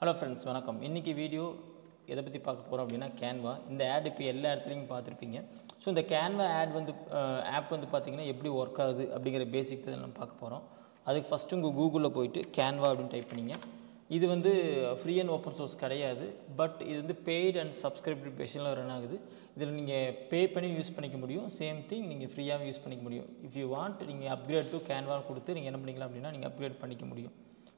Hello friends, வணக்கம். இன்றைக்கி video எதை பற்றி பார்க்க போகிறோம் அப்படின்னா கேன்வா. இந்த ஆட் இப்போ எல்லா இடத்துலையும் பார்த்துருப்பீங்க. ஸோ இந்த கேன்வா ஆப் வந்து பார்த்திங்கன்னா எப்படி ஒர்க் ஆகுது அப்படிங்கிற பேசிக் தான் நம்ம பார்க்க போகிறோம். அதுக்கு ஃபஸ்ட்டு உங்கள் கூகுளில் போயிட்டு கேன்வா அப்படின்னு டைப் பண்ணிங்க. இது வந்து ஃப்ரீ அண்ட் ஓப்பன் சோர்ஸ் கிடையாது. பட் இது வந்து பெய்ட் அண்ட் சப்ஸ்கிரிப்ஷன் பேஷனில் ரன் ஆகுது. இதில் நீங்கள் பே பண்ணி யூஸ் பண்ணிக்க முடியும். சேம் திங் நீங்கள் ஃப்ரீயாகவும் யூஸ் பண்ணிக்க முடியும். இஃப் யூ வாண்ட் நீங்கள் அப்கிரேட் டு கேன்வா கொடுத்து நீங்கள் என்ன பண்ணிக்கலாம் அப்படின்னா நீங்கள் அப்கிரேட் பண்ணிக்க முடியும்.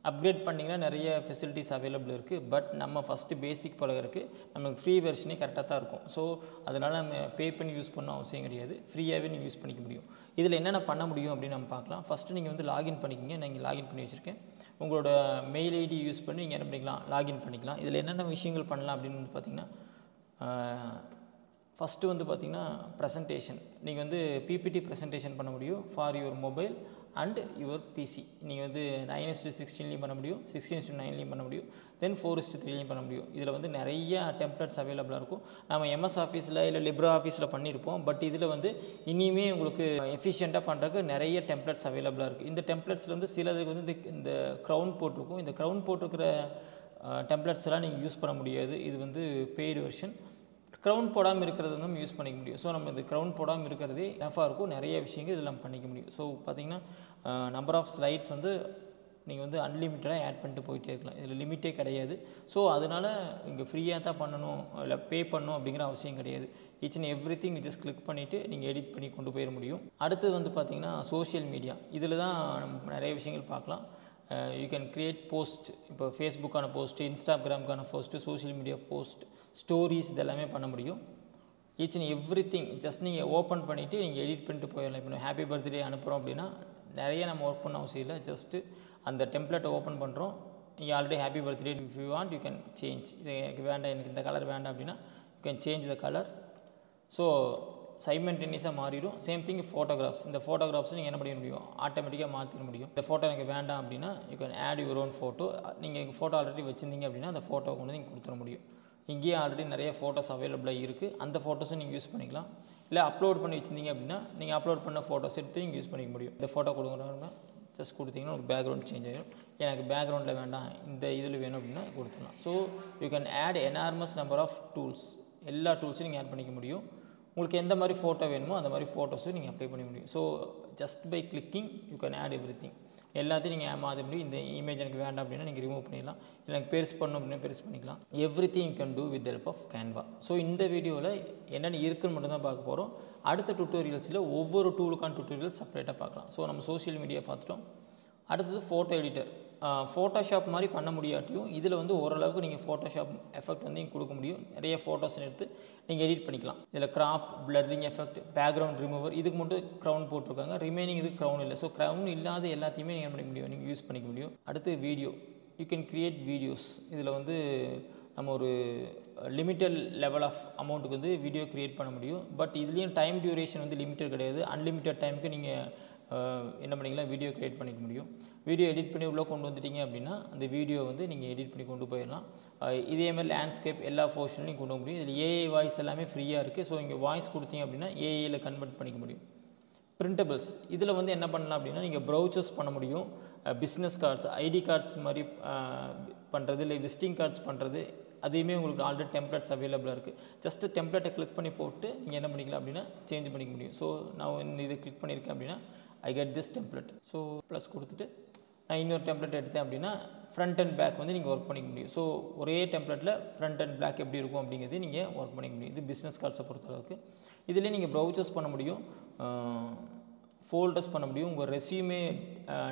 அப்கிரேட் பண்ணிங்கன்னா நிறைய ஃபெசிலிட்டிஸ் அவைலபிள் இருக்குது. பட் நம்ம ஃபஸ்ட்டு பேசிக் பழகிறதுக்கு நமக்கு ஃப்ரீ வெர்ஷனே கரெக்டாக தான் இருக்கும். ஸோ அதனால் நம்ம பே பண்ணி யூஸ் பண்ண அவசியம் கிடையாது. ஃப்ரீயாகவே நீங்கள் யூஸ் பண்ணிக்க முடியும். இதில் என்னென்ன பண்ண முடியும் அப்படின்னு நம்ம பார்க்கலாம். ஃபஸ்ட்டு நீங்கள் வந்து லாகின் பண்ணிக்கிங்க. நான் இங்கே லாகின் பண்ணி வச்சுருக்கேன். உங்களோட மெயில் ஐடி யூஸ் பண்ணி நீங்கள் என்ன பண்ணிக்கலாம், லாகின் பண்ணிக்கலாம். இதில் என்னென்ன விஷயங்கள் பண்ணலாம் அப்படின்னு வந்து பார்த்திங்கன்னா, ஃபஸ்ட்டு வந்து பார்த்திங்கன்னா ப்ரெசன்டேஷன். நீங்கள் வந்து பிபிடி ப்ரெசன்டேஷன் பண்ண முடியும் for your mobile and your PC. நீங்கள் வந்து 9:16 பண்ண முடியும், 16:9 பண்ண முடியும், தென் 4:3 பண்ண முடியும். இதில் வந்து நிறைய டெம்ப்ளேட்ஸ் அவைலபிளாக இருக்கும். நம்ம எம்எஸ் ஆஃபீஸில் இல்லை லிப்ரா ஆஃபீஸில் பண்ணியிருப்போம். பட் இதில் வந்து இனிமே உங்களுக்கு எஃபிஷியண்ட்டாக பண்ணுறதுக்கு நிறைய டெம்ப்ளேட்ஸ் அவைலபிளாக இருக்குது. இந்த டெம்ப்ளேட்ஸில் வந்து சிலதுக்கு வந்து இந்த க்ரௌன் போட்டிருக்கும். இந்த க்ரௌன் போட்டிருக்கிற டெம்ப்ளேட்ஸ் எல்லாம் நீங்கள் யூஸ் பண்ண முடியாது. இது வந்து பெய்டு வெர்ஷன். க்ரௌன் போடாமல் இருக்கிறது வந்து நம்ம யூஸ் பண்ணிக்க முடியும். ஸோ நம்ம இந்த க்ரௌன் போடாமல் இருக்கிறதே நஃபாக இருக்கும். நிறைய விஷயங்கள் இதில் நம்ம பண்ணிக்க முடியும். ஸோ பார்த்திங்கன்னா நம்பர் ஆஃப் ஸ்லைட்ஸ் வந்து நீங்கள் வந்து அன்லிமிட்டடாக ஆட் பண்ணிட்டு போயிட்டே இருக்கலாம். இதில் லிமிட்டே கிடையாது. ஸோ அதனால் இங்கே ஃப்ரீயாக தான் பண்ணணும் இல்லை பே பண்ணணும் அப்படிங்கிற அவசியம் கிடையாது. Each and every thing just click பண்ணிவிட்டு நீங்கள் எடிட் பண்ணி கொண்டு போயிட முடியும். அடுத்தது வந்து பார்த்திங்கன்னா சோஷியல் மீடியா. இதில் தான் நம்ம நிறைய விஷயங்கள் பார்க்கலாம். You can create post. இப்போ ஃபேஸ்புக்கான போஸ்ட்டு, இன்ஸ்டாகிராமுக்கான post, social media post, stories இதெல்லாமே பண்ண முடியும். Each and every thing just நீங்கள் ஓப்பன் பண்ணிவிட்டு நீங்கள் எடிட் பண்ணிட்டு போயிடலாம். இப்போ ஹாப்பி பர்த்டே அனுப்புகிறோம் அப்படின்னா நிறைய நம்ம ஒர்க் பண்ண அவசியம் இல்லை. ஜஸ்ட்டு அந்த டெம்ப்ளேட்டை ஓப்பன் பண்ணுறோம். நீங்கள் already happy birthday if you want you can change. இது எனக்கு வேண்டாம், எனக்கு இந்த கலர் வேண்டாம் அப்படின்னா you can change the colour. So சைமல்டேனியஸாக மாறிடும். Same thing photographs. இந்த ஃபோட்டோகிராஃப்ஸ் நீங்கள் என்ன பண்ண முடியும், ஆட்டோமேட்டிக்காக மாற்றிட முடியும். இந்த ஃபோட்டோ எனக்கு வேண்டாம் அப்படின்னா you can add your own photo. நீங்கள் எங்கள் ஃபோட்டோ ஆல்ரெடி வச்சுருந்தீங்க அப்படின்னா அந்த ஃபோட்டோ கொண்டு நீங்கள் கொடுத்துட முடியும். இங்கேயே ஆல்ரெடி நிறைய ஃபோட்டோஸ் அவைலபிளாக இருக்குது. அந்த ஃபோட்டோஸும் நீங்கள் யூஸ் பண்ணிக்கலாம். இல்லை அப்லோட் பண்ணி வச்சுருந்தீங்க அப்படின்னா நீங்கள் அப்லோட் பண்ண ஃபோட்டோஸ் எடுத்து நீங்கள் யூஸ் பண்ணிக்க முடியும். இந்த ஃபோட்டோ கொடுக்குறோம்னா ஜஸ்ட் கொடுத்தீங்கன்னா உங்களுக்கு பேக்ரவுண்ட் சேஞ்ச் ஆகிடும். எனக்கு பேக்ரவுண்டில் வேண்டாம், இந்த இதில் வேணும் அப்படின்னா கொடுத்துடலாம். So you can add enormous number of tools. எல்லா டூல்ஸும் நீங்கள் ஆட் பண்ணிக்க முடியும். உங்களுக்கு எந்த மாதிரி ஃபோட்டோ வேணுமோ அந்த மாதிரி ஃபோட்டோஸும் நீங்கள் அப்ளை பண்ண முடியும். So just by clicking you can add everything. எல்லாத்தையும் நீங்கள் மாற்ற முடியும். இந்த இமேஜ் எனக்கு வேண்டாம் அப்படின்னா நீங்கள் ரிமூவ் பண்ணிடலாம். இல்லை எனக்கு பெருசு பண்ணணும் அப்படின்னா பெருசு பண்ணிக்கலாம். Everything you can do with help of Canva. So இந்த வீடியோவில் என்னென்ன இருக்குன்னு மட்டும்தான் பார்க்க போகிறோம். அடுத்த டுட்டோரியல்ஸில் ஒவ்வொரு டூலுக்கான டுட்டோரியல் செப்பரேட்டாக பார்க்கலாம். ஸோ நம்ம சோஷியல் மீடியா பார்த்துட்டோம். அடுத்தது ஃபோட்டோ எடிட்டர். ஃபோட்டோஷாப் மாதிரி பண்ண முடியாட்டியும் இதில் வந்து ஓரளவுக்கு நீங்கள் ஃபோட்டோஷாப் எஃபெக்ட் வந்து நீங்கள் கொடுக்க முடியும். நிறைய ஃபோட்டோஸ் எடுத்து நீங்கள் எடிட் பண்ணிக்கலாம். இதில் crop, blurring effect, background remover, இதுக்கு மட்டும் க்ரௌன் போட்டிருக்காங்க. ரிமைனிங் இதுக்கு க்ரௌன் இல்லை. ஸோ க்ரௌன் இல்லாத எல்லாத்தையுமே நீங்கள் பண்ணிக்க முடியும், நீங்கள் யூஸ் பண்ணிக்க முடியும். அடுத்து video. You can create videos. இதில் வந்து நம்ம ஒரு லிமிட்டட் லெவல் ஆஃப் அமௌண்ட்டுக்கு வந்து வீடியோ க்ரியேட் பண்ண முடியும். பட் இதுலேயும் டைம் டியூரேஷன் வந்து லிமிட்டட் கிடையாது. அன்லிமிட்டட் டைமுக்கு நீங்கள் என்ன பண்ணிக்கலாம், வீடியோ க்ரியேட் பண்ணிக்க முடியும். வீடியோ எடிட் பண்ணி உள்ளே கொண்டு வந்துட்டீங்க அப்படின்னா அந்த வீடியோ வந்து நீங்கள் எடிட் பண்ணி கொண்டு போயிடலாம். இதேமாதிரி லேண்ட்ஸ்கேப் எல்லா போர்ஷன்லையும் கொண்டு போக முடியும். இதில் ஏஐ வாய்ஸ் எல்லாமே ஃப்ரீயாக இருக்குது. ஸோ இங்கே வாய்ஸ் கொடுத்தீங்க அப்படின்னா ஏஐயில் கன்வெர்ட் பண்ணிக்க முடியும். பிரிண்டபிள்ஸ். இதில் வந்து என்ன பண்ணலாம் அப்படின்னா நீங்கள் ப்ரௌச்சர்ஸ் பண்ண முடியும். பிஸ்னஸ் கார்ட்ஸ், ஐடி கார்ட்ஸ் மாதிரி பண்ணுறது, இல்லை விசிட்டிங் கார்ட்ஸ் பண்ணுறது, அதையுமே உங்களுக்கு ஆல்ரெடி டெம்ப்ளேட்ஸ் அவைலபிளாக இருக்குது. ஜஸ்ட்டு டெம்ப்ளேட்டை கிளிக் பண்ணி போட்டு நீங்கள் என்ன பண்ணிக்கலாம் அப்படின்னா சேஞ்ச் பண்ணிக்க முடியும். ஸோ நான் இந்த இதை கிளிக் பண்ணியிருக்கேன் அப்படின்னா I get this template. So plus கொடுத்துட்டு நான் இன்னொரு டெம்ப்ளேட் எடுத்தேன் அப்படின்னா ஃப்ரண்ட் அண்ட் பேக் வந்து நீங்கள் ஒர்க் பண்ணிக்க முடியும். ஸோ ஒரே டெம்ப்ளேட்டில் ஃப்ரண்ட் அண்ட் பேக் எப்படி இருக்கும் அப்படிங்கிறது நீங்கள் ஒர்க் பண்ணிக்க முடியும். இது பிஸ்னஸ் கார்ட்ஸை பொறுத்தளவுக்கு. இதிலே நீங்கள் ப்ரௌச்சர்ஸ் பண்ண முடியும், ஃபோல்டர்ஸ் பண்ண முடியும், உங்கள் ரெஸ்யூமே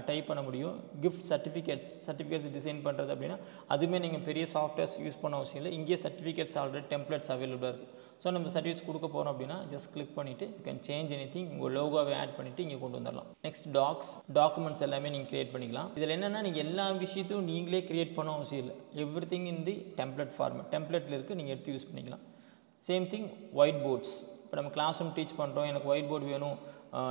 டைப் பண்ண முடியும், கிஃப்ட் சர்டிஃபிகேட்ஸ் டிசைன் பண்ணுறது அப்படின்னா அதுவுமே நீங்கள் பெரிய சாஃப்ட்வேர்ஸ் யூஸ் பண்ண அவசியம் இல்லை. இங்கேயே சர்டிஃபிகேட்ஸ் ஆல்ரெடி டெம்ப்ளேட்ஸ் அவைலபிளாக இருக்குது. ஸோ நம்ம சர்டிஃபிகேட்ஸ் கொடுக்க போகிறோம் அப்படின்னா ஜஸ்ட் கிளிக் பண்ணிவிட்டு you can change any thing. உங்கள் லோகோவை ஆட் பண்ணிவிட்டு இங்கே கொண்டு வந்துடலாம். நெக்ஸ்ட் டாக்குமெண்ட்ஸ் எல்லாமே நீங்கள் க்ரியேட் பண்ணிக்கலாம். இதில் என்னென்னா நீங்கள் எல்லா விஷயத்தையும் நீங்களே க்ரியேட் பண்ண அவசியம் இல்லை. Every thing in the template format. டெம்ப்ளேட்டில் இருக்குது, நீங்கள் எடுத்து யூஸ் பண்ணிக்கலாம். Same thing white boards. இப்போ நம்ம கிளாஸ் ரூம் டீச் பண்ணுறோம், எனக்கு ஒயிட் போர்டு வேணும்,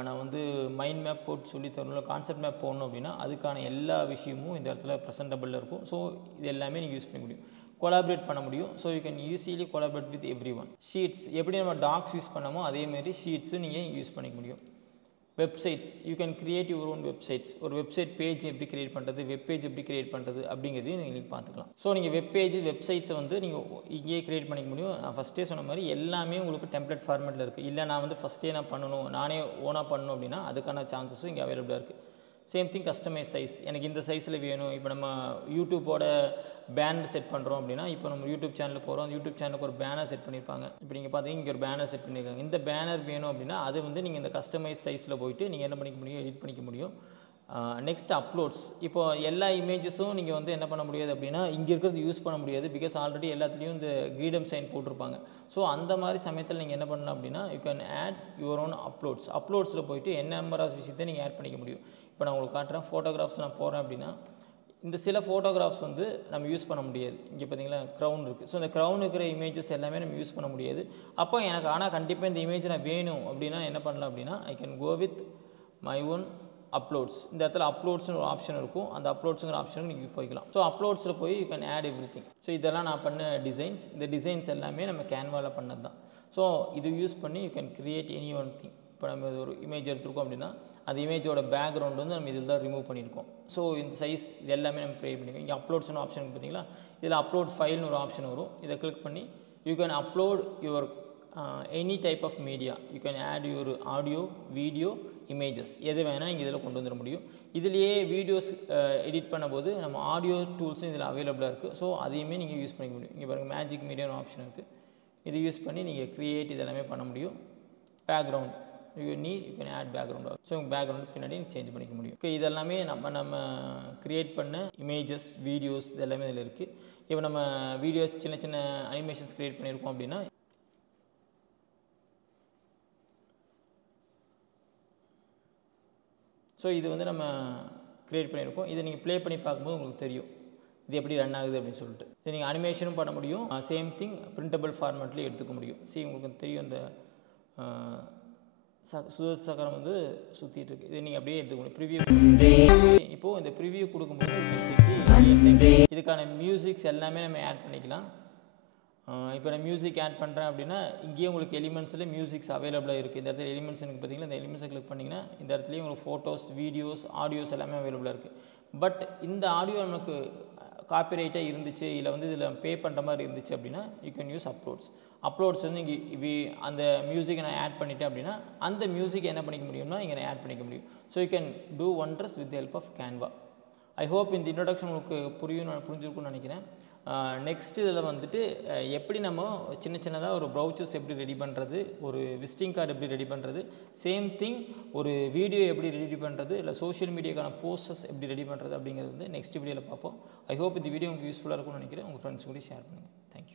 நான் வந்து மைண்ட் மேப் போட்டு சொல்லி தரணும், கான்செப்ட் மேப் போடணும் அப்படின்னா அதுக்கான எல்லா விஷயமும் இந்த இடத்துல ப்ரெசென்டபிளில் இருக்கும். ஸோ இது எல்லாமே நீங்கள் யூஸ் பண்ண முடியும். கொலாபரேட் பண்ண முடியும். So you can easily collaborate with every one. Sheets எப்படி நம்ம டாக்ஸ் யூஸ் பண்ணமோ அதேமாரி ஷீட்ஸும் நீங்கள் யூஸ் பண்ணிக்க முடியும். Websites, you can create your own websites. ஒரு வெப்சைட் பேஜ் எப்படி கிரியேட் பண்ணுறது, வெப் பேஜ் எப்படி கிரியேட் பண்ணுறது அப்படிங்கிறதையும் நீங்கள் பார்த்துக்கலாம். ஸோ நீங்கள் வெப் பேஜ் வெப்சைட்ஸை வந்து நீங்கள் இங்கேயே கிரியேட் பண்ணிக்க முடியும். நான் ஃபஸ்ட்டே சொன்ன மாதிரி எல்லாமே உங்களுக்கு டெம்ப்ளேட் ஃபார்மேட்டில் இருக்குது. இல்லை நான் வந்து ஃபஸ்ட்டே நான் பண்ணணும், நானே ஓனாக பண்ணணும் அப்படின்னா அதுக்கான சான்சஸும் இங்கே அவைலபிளாக இருக்குது. சேம் திங் கஸ்டமைஸ் சைஸ், எனக்கு இந்த சைஸில் வேணும். இப்போ நம்ம யூடியூப்போட பேனர் செட் பண்ணுறோம் அப்படின்னா, இப்போ நம்ம யூடியூப் சேனலில் போகிறோம், அந்த யூடியூப் சேனலுக்கு ஒரு பேனர் செட் பண்ணியிருப்பாங்க. இப்போ நீங்கள் பார்த்தீங்கன்னா இங்கே ஒரு பேனர் செட் பண்ணியிருக்காங்க. இந்த பேனர் வேணும் அப்படின்னா அது வந்து நீங்கள் இந்த கஸ்டமைஸ் சைஸில் போயிட்டு நீங்கள் என்ன பண்ணிக்க முடியும், எடிட் பண்ணிக்க முடியும். Next uploads. இப்போ எல்லா இமேஜஸும் நீங்கள் வந்து என்ன பண்ண முடியாது அப்படின்னா இங்கே இருக்கிறது யூஸ் பண்ண முடியாது. பிகாஸ் ஆல்ரெடி எல்லாத்துலேயும் இந்த கிரீடம் சைன் போட்டிருப்பாங்க. ஸோ அந்த மாதிரி சமயத்தில் நீங்கள் என்ன பண்ணலாம் அப்படின்னா you can add your own uploads. அப்லோட்ஸில் போயிட்டு என்ன நம்பர் ஆஃப் விஷயத்தை நீங்கள் ஆட் பண்ணிக்க முடியும். இப்போ நான் உங்களுக்கு காட்டுறேன், ஃபோட்டோகிராஃப்ஸ் நான் போகிறேன் அப்படின்னா இந்த சில ஃபோட்டோகிராஃப்ஸ் வந்து நம்ம யூஸ் பண்ண முடியாது. இங்கே பார்த்தீங்களா க்ரௌன் இருக்குது. ஸோ இந்த க்ரௌன் இருக்கிற இமேஜஸ் எல்லாமே நம்ம யூஸ் பண்ண முடியாது. அப்போ எனக்கு ஆனால் கண்டிப்பாக இந்த இமேஜ் நான் வேணும் அப்படின்னா என்ன பண்ணலாம் அப்படின்னா I can go with my own uploads. இந்த இடத்துல அப்லோட்ஸ்னு ஒரு ஆப்ஷன் இருக்கும். அந்த அப்லோட்ஸுங்கிற ஆப்ஷனுக்கு நீங்கள் போய்க்கலாம். ஸோ அப்லோட்ஸில் போய் you can add everything. So இதெல்லாம் நான் பண்ண டிசைன்ஸ். இந்த டிசைன்ஸ் எல்லாமே நம்ம கேன்வாவில் பண்ணது தான். ஸோ இது யூஸ் பண்ணி you can create any one thing. இப்போ நம்ம ஒரு இமேஜ் எடுத்துருக்கோம் அப்படின்னா அந்த இமேஜோட பேக்ரவுண்ட் வந்து நம்ம இதில் தான் ரிமூவ் பண்ணியிருக்கோம். ஸோ இந்த சைஸ் இது எல்லாமே நம்ம க்ரியேட் பண்ணியிருக்கோம். இங்கே அப்லோட்ஸ்னு ஆப்ஷன் பார்த்தீங்களா, இதில் அப்லோட் ஃபைல்னு ஒரு ஆப்ஷன் வரும். இதை கிளிக் பண்ணி you can upload your any type of media. You can add your audio, video, images எது வேணால் நீங்கள் இதில் கொண்டு வந்துட முடியும். இதுலேயே வீடியோஸ் எடிட் பண்ணும்போது நம்ம ஆடியோ டூல்ஸும் இதில் அவைலபிளாக இருக்குது. ஸோ அதையுமே நீங்கள் யூஸ் பண்ணிக்க முடியும். இங்கே பாருங்கள் மேஜிக் மீடியான்னு ஆப்ஷன் இருக்குது. இது யூஸ் பண்ணி நீங்கள் க்ரியேட் இதெல்லாமே பண்ண முடியும். Background you can add background. So உங்கள் பேக்ரவுண்ட் பின்னாடி சேஞ்ச் பண்ணிக்க முடியும். ஓகே, இதெல்லாமே நம்ம க்ரியேட் பண்ண இமேஜஸ், வீடியோஸ் இதெல்லாமே இதில் இருக்குது. இப்போ நம்ம வீடியோஸ் சின்ன சின்ன அனிமேஷன்ஸ் க்ரியேட் பண்ணியிருக்கோம் அப்படின்னா ஸோ இது வந்து நம்ம க்ரியேட் பண்ணியிருக்கோம். இதை நீங்கள் ப்ளே பண்ணி பார்க்கும்போது உங்களுக்கு தெரியும் இது எப்படி ரன் ஆகுது அப்படின்னு சொல்லிட்டு. இது நீங்கள் அனிமேஷனும் பண்ண முடியும். சேம் திங் பிரிண்டபிள் ஃபார்மேட்லேயும் எடுத்துக்க முடியும். உங்களுக்கு தெரியும் இந்த சுதர்சகரம் வந்து சுற்றிட்டு இருக்குது. இதை நீங்கள் அப்படியே எடுத்துக்க முடியும். ப்ரிவியூ இப்போது இந்த ப்ரிவியூ கொடுக்கும்போது இதுக்கான மியூசிக்ஸ் எல்லாமே நம்ம ஆட் பண்ணிக்கலாம். இப்போ நான் மியூசிக் ஆட் பண்ணுறேன் அப்படின்னா இங்கேயே உங்களுக்கு எலிமெண்ட்ஸில் மியூசிக்ஸ் அவைலபிளாக இருக்குது. இந்த இடத்துல எலிமெண்ட்ஸ் எனக்கு பார்த்தீங்கன்னா இந்த எலிமெண்ட்ஸை கிளிக் பண்ணிங்கன்னா இந்த இடத்துலையும் உங்களுக்கு ஃபோட்டோஸ், வீடியோஸ், ஆடியோஸ் எல்லாமே அவைலபிளாக இருக்குது. பட் இந்த ஆடியோ நமக்கு காப்பிரைட்டாக இருந்துச்சு, இல்லை வந்து இதில் பே பண்ணுற மாதிரி இருந்துச்சு அப்படின்னா you can use uploads. Uploads வந்து இங்கே அந்த மியூசிக்கை நான் ஆட் பண்ணிட்டேன் அப்படின்னா அந்த மியூசிக்கை என்ன பண்ணிக்க முடியும்னா இங்கே நான் ஆட் பண்ணிக்க முடியும். So you can do wonders with help of Canva. I hope இந்த இன்ட்ரடக்ஷன் உங்களுக்கு புரிஞ்சிருக்கும்னு நினைக்கிறேன். நெக்ஸ்ட் இதில் வந்துட்டு எப்படி நம்ம சின்னதாக ஒரு ப்ரௌச்சர்ஸ் எப்படி ரெடி பண்ணுறது, ஒரு விசிட்டிங் கார்டு எப்படி ரெடி பண்ணுறது, சேம் திங் ஒரு வீடியோ எப்படி ரெடி பண்ணுறது, இல்லை சோஷியல் மீடியாக்கான போஸ்டர்ஸ் எப்படி ரெடி பண்ணுறது அப்படிங்கிறது வந்து நெக்ஸ்ட் வீடியோவில் பார்ப்போம். ஐ ஹோப் இந்த வீடியோ உங்களுக்கு யூஸ்ஃபுல்லாக இருக்கும்னு நினைக்கிறேன். உங்கள் ஃப்ரெண்ட்ஸ் கூட ஷேர் பண்ணுங்கள். தேங்க்யூ.